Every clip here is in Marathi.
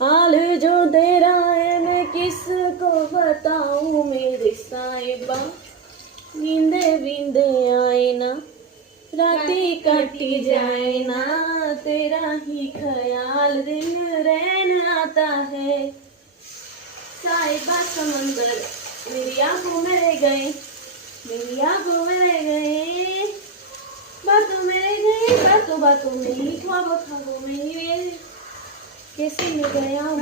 हाल जो तेरा है मैं किसको बताऊं मेरे साहिबा। नींदे बींदे आए ना, राती कटी जाए ना, तेरा ही ख्याल दिन रैन आता है। साहिबा समंदर मेरी आंखों में रह गए, मेरी आंखों में रह गए, बातों में रह गए, बातों बातों में ही, ख्वाबों ख्वाबों में ही, कैसे मैं गया हूँ।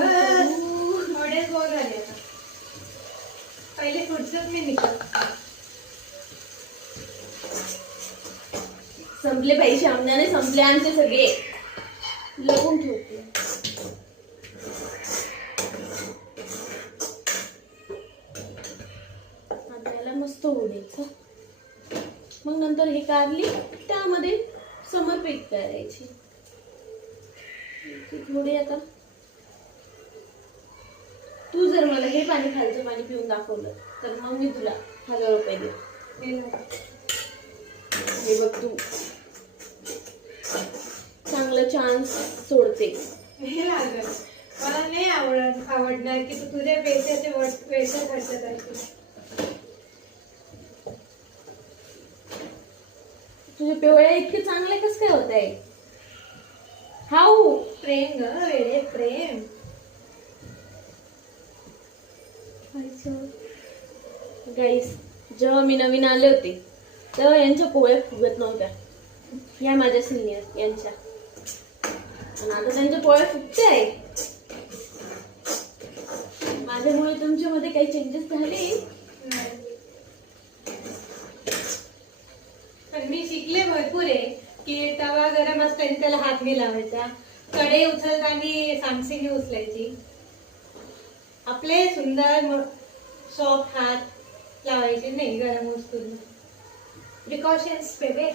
थोडेच बोल झाले आता. पहिले फुटसत मी निघत. संपले पैसे आमच्याने, संपले आमचे सगळे, लवून ठेवते. आता याला मस्त उडायचं, मग नंतर हे कारली त्यामध्ये समर्पित करायची. थोडी आता तू जर मला हे पाणी खालचं पाणी पिऊन दाखवलं तर मग मी तुला 1000 रुपये देईन. हे बघ तू चांगलं चान्स सोडते. हे लागलं मला नाही आवडणार की तू तुझ्या पैशाचे पैसे खर्च करते. तुझे पिवळे इतके चांगले कस काय होत आहे. हाऊ प्रेम ग वेडे प्रेम. गाईस, जेव्हा मी नवीन आले होते तेव्हा यांच्या पोळ्या फुगत नव्हत्या, या माझ्या सिनियर यांच्या, आणि आता त्यांच्या पोळ्या फुगते आहे. माझ्यामुळे तुमच्यामध्ये काही चेंजेस झाले. पण मी शिकले भरपूर आहे की तवा गरम असताना त्याला हात नाही लावायचा, कढई उचलताना सांगसीने उचलायची, आपले सुंदर सॉफ्ट हात लावायचे नाही गरम वस्तूंना. प्रिकॉशन्स बेबे.